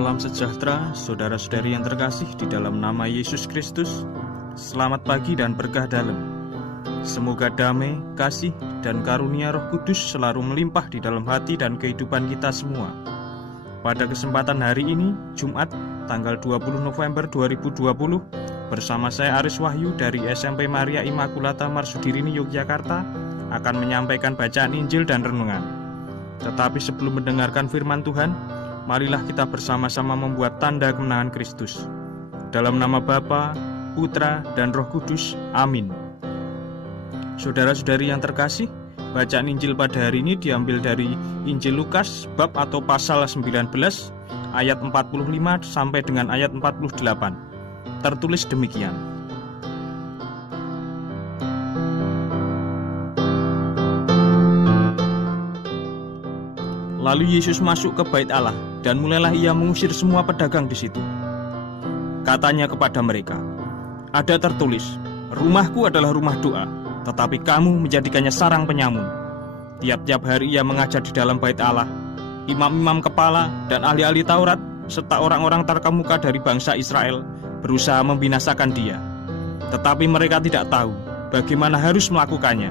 Salam sejahtera, saudara-saudari yang terkasih di dalam nama Yesus Kristus. Selamat pagi dan berkah dalam. Semoga damai, kasih, dan karunia Roh Kudus selalu melimpah di dalam hati dan kehidupan kita semua. Pada kesempatan hari ini, Jumat, tanggal 20 November 2020, bersama saya Aris Wahyu dari SMP Maria Immaculata Marsudirini, Yogyakarta, akan menyampaikan bacaan Injil dan renungan. Tetapi sebelum mendengarkan firman Tuhan, marilah kita bersama-sama membuat tanda kemenangan Kristus. Dalam nama Bapa, Putra, dan Roh Kudus. Amin. Saudara-saudari yang terkasih, bacaan Injil pada hari ini diambil dari Injil Lukas, bab atau pasal 19, ayat 45 sampai dengan ayat 48. Tertulis demikian. Lalu Yesus masuk ke bait Allah, dan mulailah ia mengusir semua pedagang di situ. Katanya kepada mereka, "Ada tertulis, rumahku adalah rumah doa, tetapi kamu menjadikannya sarang penyamun." Tiap-tiap hari ia mengajar di dalam bait Allah. Imam-imam kepala dan ahli-ahli Taurat, serta orang-orang terkemuka dari bangsa Israel, berusaha membinasakan dia. Tetapi mereka tidak tahu bagaimana harus melakukannya,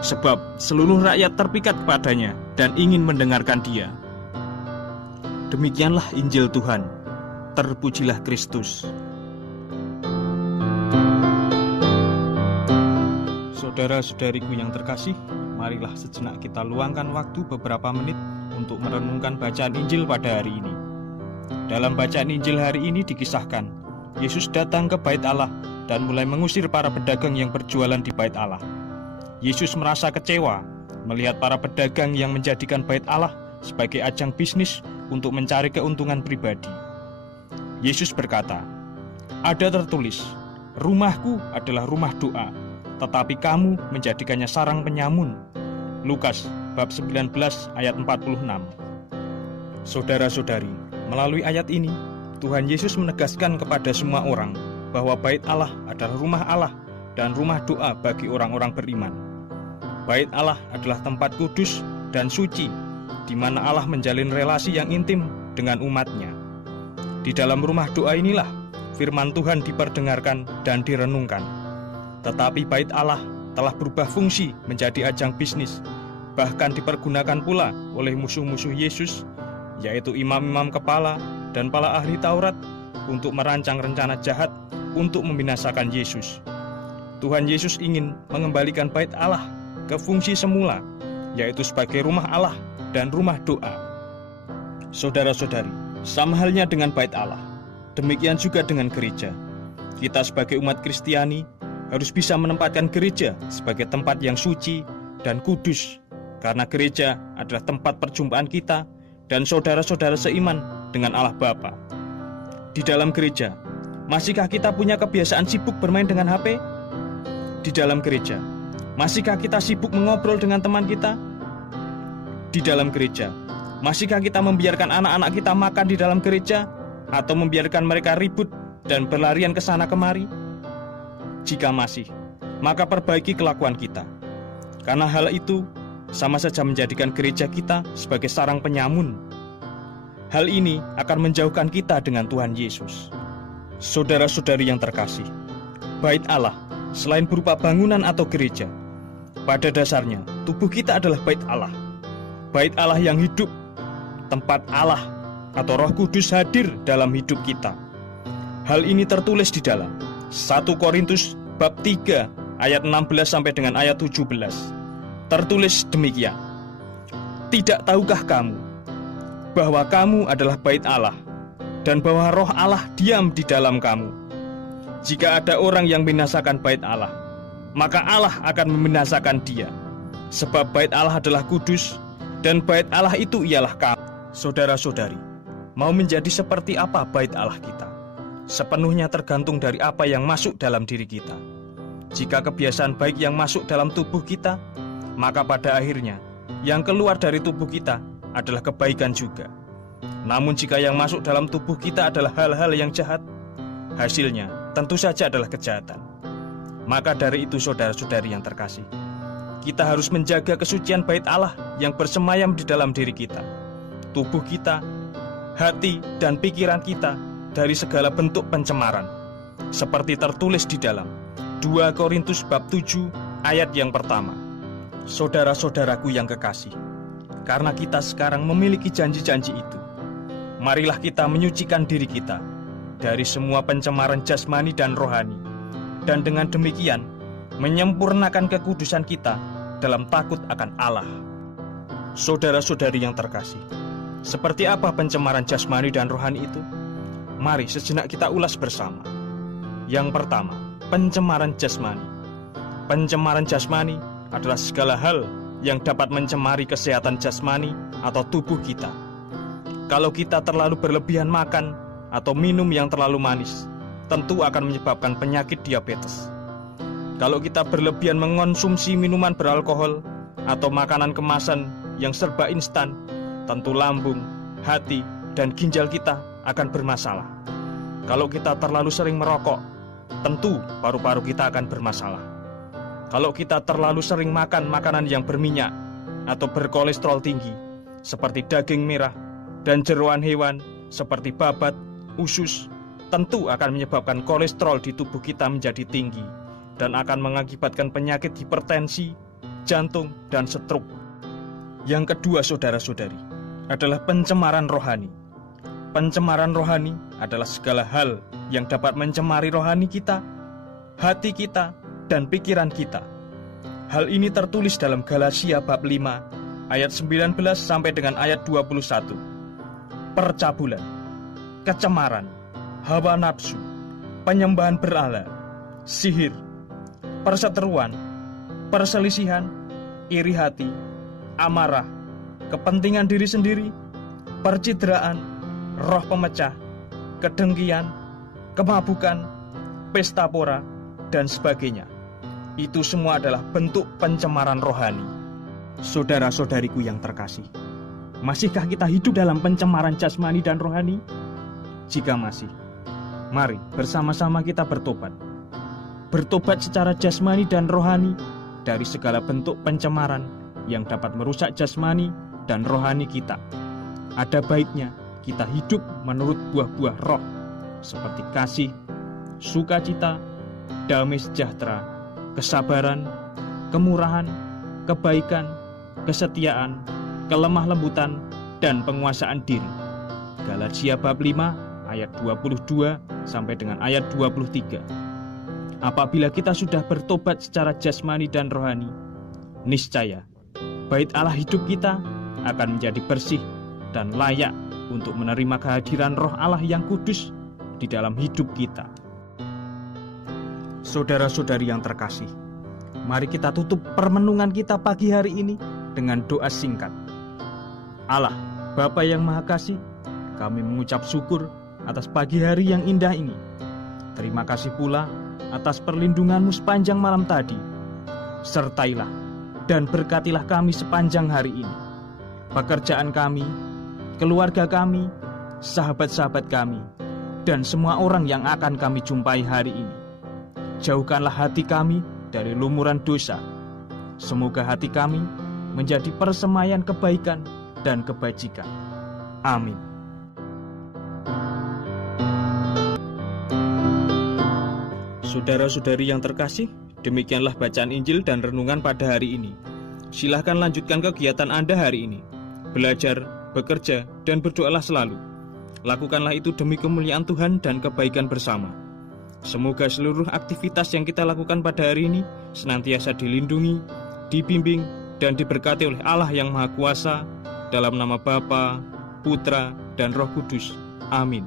sebab seluruh rakyat terpikat kepadanya dan ingin mendengarkan dia. Demikianlah Injil Tuhan. Terpujilah Kristus. Saudara-saudariku yang terkasih, marilah sejenak kita luangkan waktu beberapa menit untuk merenungkan bacaan Injil pada hari ini. Dalam bacaan Injil hari ini dikisahkan, Yesus datang ke bait Allah dan mulai mengusir para pedagang yang berjualan di bait Allah. Yesus merasa kecewa melihat para pedagang yang menjadikan bait Allah sebagai ajang bisnis untuk mencari keuntungan pribadi. Yesus berkata, "Ada tertulis, rumahku adalah rumah doa, tetapi kamu menjadikannya sarang penyamun." Lukas bab 19 ayat 46. Saudara-saudari, melalui ayat ini, Tuhan Yesus menegaskan kepada semua orang bahwa bait Allah adalah rumah Allah dan rumah doa bagi orang-orang beriman. Bait Allah adalah tempat kudus dan suci, di mana Allah menjalin relasi yang intim dengan umatnya. Di dalam rumah doa inilah firman Tuhan diperdengarkan dan direnungkan. Tetapi bait Allah telah berubah fungsi menjadi ajang bisnis, bahkan dipergunakan pula oleh musuh-musuh Yesus, yaitu imam-imam kepala dan para ahli Taurat, untuk merancang rencana jahat untuk membinasakan Yesus. Tuhan Yesus ingin mengembalikan bait Allah ke fungsi semula, yaitu sebagai rumah Allah dan rumah doa. Saudara-saudari, sama halnya dengan bait Allah, demikian juga dengan gereja. Kita sebagai umat Kristiani harus bisa menempatkan gereja sebagai tempat yang suci dan kudus, karena gereja adalah tempat perjumpaan kita dan saudara-saudara seiman dengan Allah Bapa. Di dalam gereja, masihkah kita punya kebiasaan sibuk bermain dengan HP? Di dalam gereja, masihkah kita sibuk mengobrol dengan teman kita? Di dalam gereja, masihkah kita membiarkan anak-anak kita makan di dalam gereja, atau membiarkan mereka ribut dan berlarian ke sana kemari? Jika masih, maka perbaiki kelakuan kita. Karena hal itu sama saja menjadikan gereja kita sebagai sarang penyamun. Hal ini akan menjauhkan kita dengan Tuhan Yesus. Saudara-saudari yang terkasih, bait Allah selain berupa bangunan atau gereja, pada dasarnya tubuh kita adalah bait Allah. Bait Allah yang hidup, tempat Allah atau Roh Kudus hadir dalam hidup kita. Hal ini tertulis di dalam 1 Korintus bab 3 ayat 16 sampai dengan ayat 17. Tertulis demikian, "Tidak tahukah kamu bahwa kamu adalah bait Allah dan bahwa Roh Allah diam di dalam kamu? Jika ada orang yang membinasakan bait Allah, maka Allah akan membinasakan dia. Sebab bait Allah adalah kudus, dan bait Allah itu ialah kamu." Saudara-saudari, mau menjadi seperti apa bait Allah kita? Sepenuhnya tergantung dari apa yang masuk dalam diri kita. Jika kebiasaan baik yang masuk dalam tubuh kita, maka pada akhirnya yang keluar dari tubuh kita adalah kebaikan juga. Namun jika yang masuk dalam tubuh kita adalah hal-hal yang jahat, hasilnya tentu saja adalah kejahatan. Maka dari itu saudara-saudari yang terkasih, kita harus menjaga kesucian bait Allah yang bersemayam di dalam diri kita. Tubuh kita hati, dan pikiran kita dari segala bentuk pencemaran, seperti tertulis di dalam 2 Korintus bab 7 ayat yang pertama. Saudara-saudaraku yang kekasih, karena kita sekarang memiliki janji-janji itu, marilah kita menyucikan diri kita dari semua pencemaran jasmani dan rohani, dan dengan demikian menyempurnakan kekudusan kita dalam takut akan Allah. Saudara-saudari yang terkasih, seperti apa pencemaran jasmani dan rohani itu? Mari sejenak kita ulas bersama. Yang pertama, pencemaran jasmani. Pencemaran jasmani adalah segala hal yang dapat mencemari kesehatan jasmani atau tubuh kita. Kalau kita terlalu berlebihan makan atau minum yang terlalu manis, tentu akan menyebabkan penyakit diabetes. Kalau kita berlebihan mengonsumsi minuman beralkohol atau makanan kemasan yang serba instan, tentu lambung, hati, dan ginjal kita akan bermasalah. Kalau kita terlalu sering merokok, tentu paru-paru kita akan bermasalah. Kalau kita terlalu sering makan makanan yang berminyak atau berkolesterol tinggi, seperti daging merah dan jeroan hewan seperti babat, usus, tentu akan menyebabkan kolesterol di tubuh kita menjadi tinggi dan akan mengakibatkan penyakit hipertensi, jantung, dan stroke. Yang kedua, saudara-saudari, adalah pencemaran rohani. Pencemaran rohani adalah segala hal yang dapat mencemari rohani kita, hati kita, dan pikiran kita. Hal ini tertulis dalam Galatia bab 5 ayat 19 sampai dengan ayat 21. Percabulan, kecemaran, hawa nafsu, penyembahan berhala, sihir, perseteruan, perselisihan, iri hati, amarah, kepentingan diri sendiri, percidraan, roh pemecah, kedengkian, kemabukan, pesta pora, dan sebagainya. Itu semua adalah bentuk pencemaran rohani. Saudara-saudariku yang terkasih, masihkah kita hidup dalam pencemaran jasmani dan rohani? Jika masih, mari bersama-sama kita bertobat. Bertobat secara jasmani dan rohani dari segala bentuk pencemaran yang dapat merusak jasmani dan rohani kita. Ada baiknya kita hidup menurut buah-buah roh, seperti kasih, sukacita, damai sejahtera, kesabaran, kemurahan, kebaikan, kesetiaan, kelemah lembutan, dan penguasaan diri. Galatia bab 5 ayat 22 sampai dengan ayat 23. Apabila kita sudah bertobat secara jasmani dan rohani, niscaya bait Allah hidup kita akan menjadi bersih dan layak untuk menerima kehadiran Roh Allah yang kudus di dalam hidup kita. Saudara-saudari yang terkasih, mari kita tutup permenungan kita pagi hari ini dengan doa singkat. Allah, Bapa yang Maha Kasih, kami mengucap syukur atas pagi hari yang indah ini. Terima kasih pula atas perlindungan-Mu sepanjang malam tadi. Sertailah dan berkatilah kami sepanjang hari ini. Pekerjaan kami, keluarga kami, sahabat-sahabat kami, dan semua orang yang akan kami jumpai hari ini. Jauhkanlah hati kami dari lumuran dosa. Semoga hati kami menjadi persemaian kebaikan dan kebajikan. Amin. Saudara-saudari yang terkasih, demikianlah bacaan Injil dan renungan pada hari ini. Silahkan lanjutkan kegiatan Anda hari ini. Belajar, bekerja, dan berdoalah selalu. Lakukanlah itu demi kemuliaan Tuhan dan kebaikan bersama. Semoga seluruh aktivitas yang kita lakukan pada hari ini senantiasa dilindungi, dibimbing, dan diberkati oleh Allah yang Maha Kuasa, dalam nama Bapa, Putra, dan Roh Kudus. Amin.